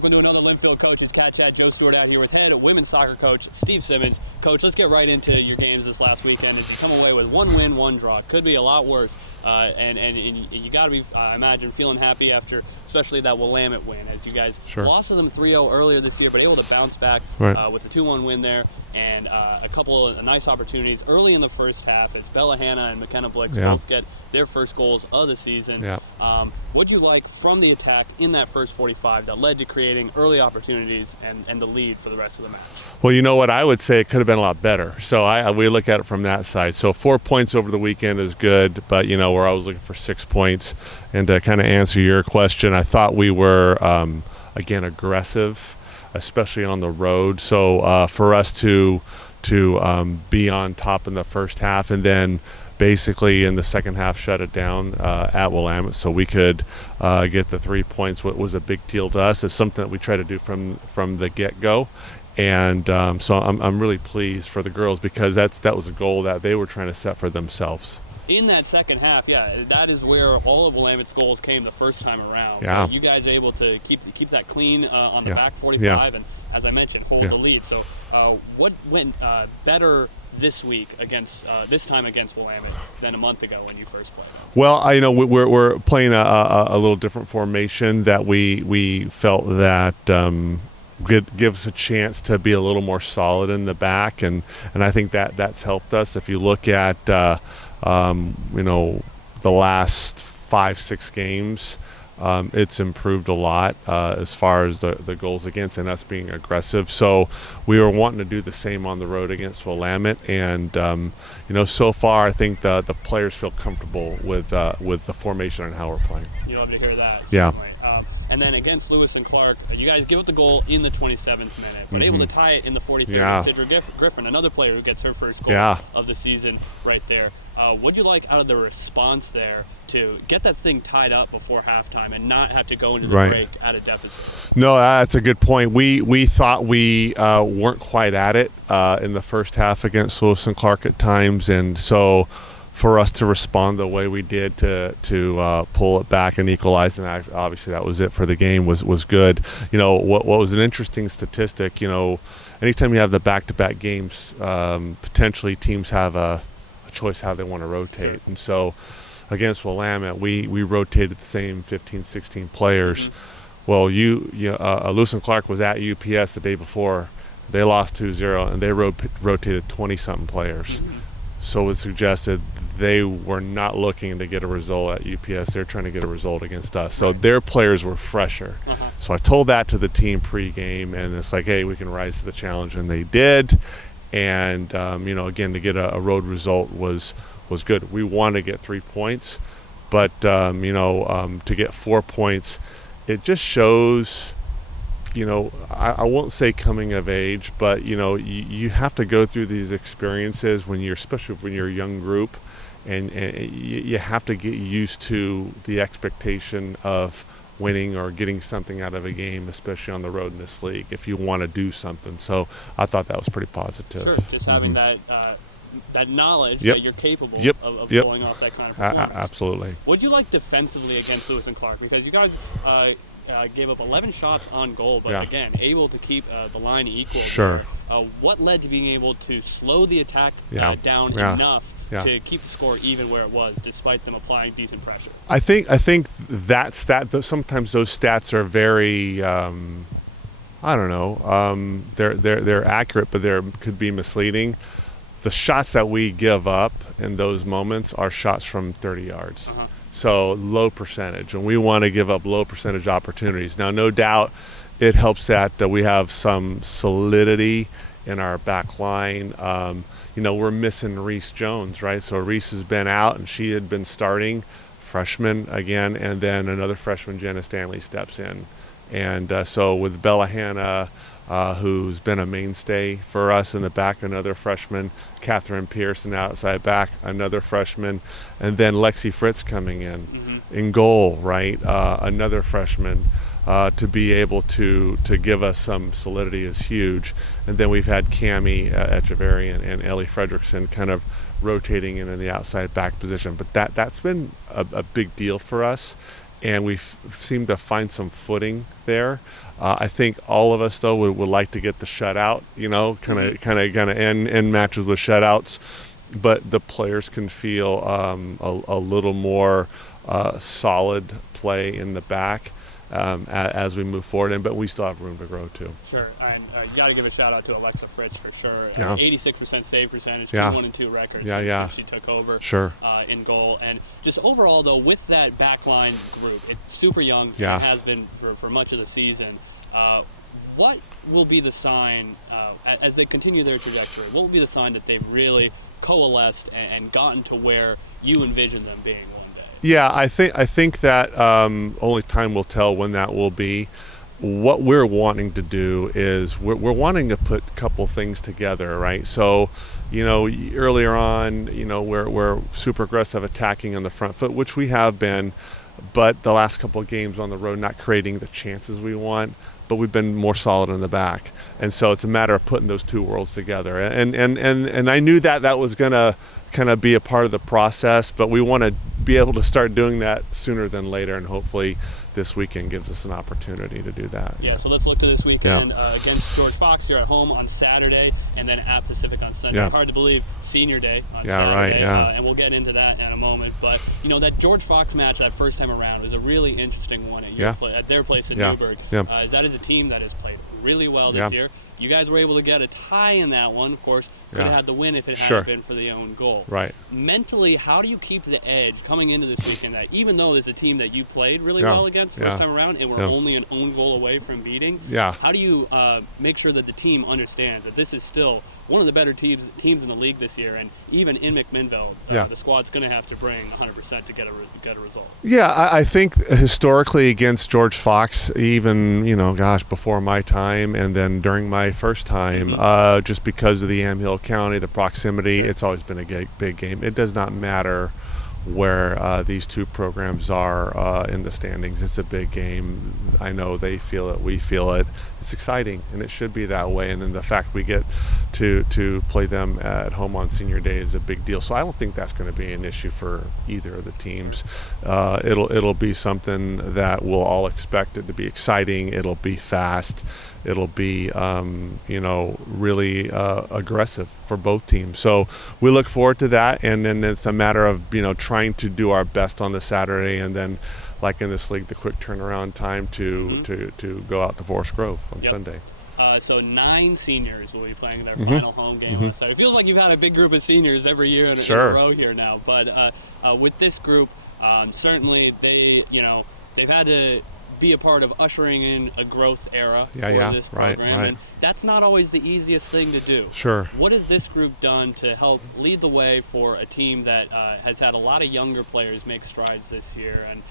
welcome to another Linfield Coaches CatChat. Joe Stewart out here with head women's soccer coach Steve Simmons. Coach, let's get right into your games this last weekend. As you come away with 1 win, 1 draw, it could be a lot worse. And you got to be, I imagine, feeling happy after, especially that Willamette win, as you guys lost to them 3-0 earlier this year, but able to bounce back with a 2-1 win there, and a couple of nice opportunities early in the first half as Bella Hanna and McKenna Blix both get their first goals of the season. What'd you like from the attack in that first 45 that led to creating early opportunities and the lead for the rest of the match? Well, you know what, I would say it could have been a lot better. So we look at it from that side. So 4 points over the weekend is good, but you know, we're always looking for 6 points. And to kind of answer your question, I thought we were, again, aggressive, especially on the road. So for us to be on top in the first half and then basically in the second half shut it down at Willamette so we could get the 3 points, what was a big deal to us. It's something that we try to do from the get-go. And so I'm really pleased for the girls because that was a goal that they were trying to set for themselves. In that second half, that is where all of Willamette's goals came the first time around. You guys are able to keep that clean on the back 45 and, as I mentioned, hold the lead. So what went better this week this time against Willamette than a month ago when you first played? Well, you know, we're playing a little different formation that we felt that give us a chance to be a little more solid in the back, and I think that's helped us. If you look at you know, the last 5-6 games, it's improved a lot as far as the goals against and us being aggressive. So we were wanting to do the same on the road against Willamette, and you know, so far I think the players feel comfortable with the formation and how we're playing. You love to hear that. Yeah. And then against Lewis and Clark, you guys give up the goal in the 27th minute, but able to tie it in the 45th. Sidra Griffin, another player who gets her first goal of the season right there. What'd you like out of the response there to get that thing tied up before halftime and not have to go into the break at a deficit? No, that's a good point. We thought we weren't quite at it in the first half against Lewis and Clark at times, and so for us to respond the way we did to pull it back and equalize, and obviously that was it for the game, was good. You know, what was an interesting statistic, you know, anytime you have the back-to-back games, potentially teams have a choice how they want to rotate. And so against Willamette, we rotated the same 15-16 players. Well, Lewis and Clark was at UPS the day before. They lost 2-0, and they rotated 20-something players. So it suggested they were not looking to get a result at UPS. They're trying to get a result against us. So their players were fresher. So I told that to the team pre-game, and it's like, hey, we can rise to the challenge, and they did. And you know, again, to get a road result was good. We want to get 3 points, but you know, to get 4 points, it just shows, you know, I won't say coming of age, but you know, you have to go through these experiences especially when you're a young group, and you have to get used to the expectation of winning or getting something out of a game, especially on the road in this league, if you want to do something. So I thought that was pretty positive. Sure, just having that knowledge that you're capable of pulling off that kind of performance. Absolutely. What'd you like defensively against Lewis and Clark? Because you guys gave up 11 shots on goal, but again, able to keep the line equal. Sure. What led to being able to slow the attack down enough to keep the score even where it was, despite them applying decent pressure? I think that sometimes those stats are very, I don't know, they're accurate, but they could be misleading. The shots that we give up in those moments are shots from 30 yards. So low percentage, and we want to give up low percentage opportunities. Now, no doubt it helps that we have some solidity in our back line. You know, we're missing Reese Jones, right? So Reese has been out, and she had been starting, freshman again, and then another freshman, Jenna Stanley, steps in. And so with Bella Hanna, who's been a mainstay for us in the back, another freshman, Catherine Pearson outside back, another freshman, and then Lexi Fritz coming in goal, right? Another freshman. To be able to give us some solidity is huge. And then we've had Cammie Echeverry and Ellie Fredrickson kind of rotating in the outside back position. But that's been a big deal for us. and we seem to find some footing there. I think all of us though would like to get the shutout, kind of end matches with shutouts, but the players can feel a little more solid play in the back as we move forward, but we still have room to grow too. Sure, and you got to give a shout out to Alexa Fritz for sure. Yeah. 86% save percentage, Yeah. 1-2 records Yeah. since she took over. Sure. In goal, and just overall though, with that backline group, it's super young. Yeah. It has been for much of the season. What will be the sign as they continue their trajectory? What will be the sign that they've really coalesced and gotten to where you envision them being one day? Yeah, I think that only time will tell when that will be. What we're wanting to do is we're wanting to put a couple things together, right? So, earlier on, we're super aggressive attacking on the front foot, which we have been, but the last couple of games on the road not creating the chances we want, but we've been more solid in the back. And so it's a matter of putting those two worlds together. And I knew that was going to kind of be a part of the process, but we want to be able to start doing that sooner than later, and hopefully this weekend gives us an opportunity to do that. Yeah, so let's look to this weekend against George Fox here at home on Saturday, and then at Pacific on Sunday. Yeah. Hard to believe, senior day on Yeah, Saturday, right, yeah. And we'll get into that in a moment. But that George Fox match that first time around was a really interesting one at their place in Newburgh. Yeah. That is a team that has played really well this Yeah. year. You guys were able to get a tie in that one. Of course, could have had the win if it Sure. hadn't been for the own goal. Right. Mentally, how do you keep the edge coming into this weekend that even though there's a team that you played really Yeah. well against first Yeah. time around and we're Yeah. only an own goal away from beating, Yeah. how do you make sure that the team understands that this is still one of the better teams in the league this year, and even in McMinnville, the squad's going to have to bring 100% to get a result? Yeah, I think historically against George Fox, even before my time and then during my first time, just because of the Yamhill County, the proximity, it's always been a big game. It does not matter where these two programs are in the standings. It's a big game. I know they feel it, we feel it. It's exciting, and it should be that way. And then the fact we get to play them at home on senior day is a big deal. So I don't think that's going to be an issue for either of the teams. It'll be something that we'll all expect it to be exciting. It'll be fast. It'll be really aggressive for both teams. So we look forward to that, and then it's a matter of trying to do our best on the Saturday, and then like in this league, the quick turnaround time to go out to Forest Grove on Sunday. So 9 seniors will be playing their final home game on Saturday. It feels like you've had a big group of seniors every year in a row here now. But with this group, certainly they've had to be a part of ushering in a growth era for this program. Right. And that's not always the easiest thing to do. Sure. What has this group done to help lead the way for a team that has had a lot of younger players make strides this year? And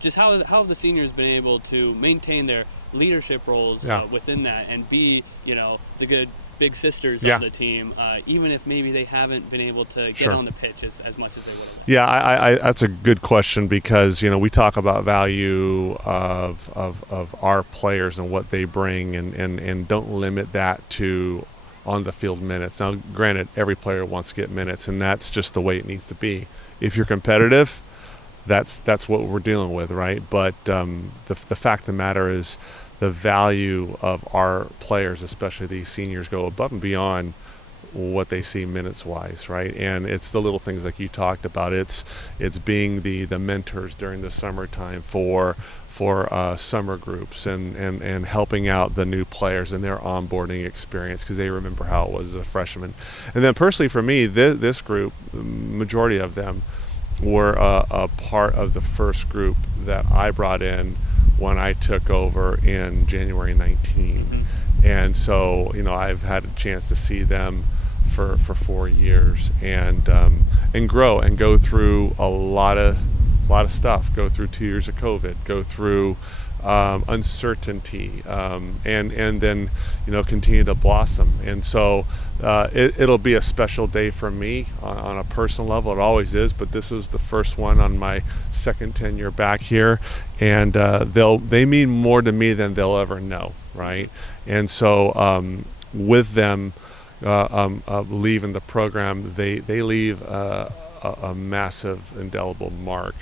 just how have the seniors been able to maintain their leadership roles within that and be, the good big sisters of the team, even if maybe they haven't been able to get on the pitch as much as they would have? Yeah, I that's a good question, because we talk about value of our players and what they bring, and don't limit that to on the field minutes. Now, granted, every player wants to get minutes, and that's just the way it needs to be. If you're competitive, that's what we're dealing with, right? But the fact of the matter is, the value of our players, especially these seniors, go above and beyond what they see minutes wise, right? And it's the little things like you talked about. It's being the mentors during the summertime for summer groups, and helping out the new players in their onboarding experience, because they remember how it was as a freshman. And then personally for me, this group, majority of them were a part of the first group that I brought in when I took over in January 19. And so I've had a chance to see them for 4 years, and grow and go through a lot of stuff, go through 2 years of COVID, go through uncertainty, and then continue to blossom. And so it'll be a special day for me on a personal level. It always is, but this was the first one on my second tenure back here, and they mean more to me than they'll ever know, right? And so with them leaving the program, they leave a massive indelible mark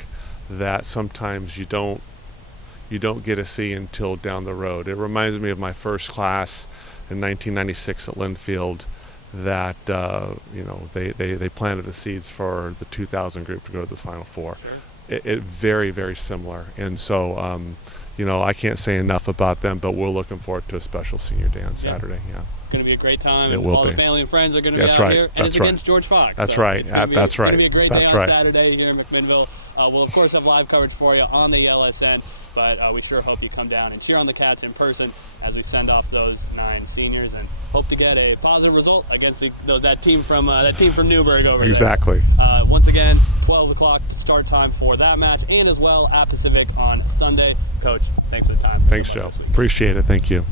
that sometimes you don't get to see until down the road. It reminds me of my first class in 1996 at Linfield, that they planted the seeds for the 2000 group to go to this Final Four. Sure. It very, very similar. And so I can't say enough about them, but we're looking forward to a special senior day on Saturday. Yeah. It's going to be a great time. It will all be. the family and friends are going to That's be out right. here. And That's it's right. against George Fox. That's so right. That's right. It's going to be a great That's day on right. Saturday here in McMinnville. We'll, of course, have live coverage for you on the LSN, but we sure hope you come down and cheer on the Cats in person as we send off those 9 seniors and hope to get a positive result against that team from Newburgh over there. Exactly. Once again, 12 o'clock start time for that match, and as well at Pacific on Sunday. Coach, thanks for the time. Thanks, Joe. Appreciate it. Thank you.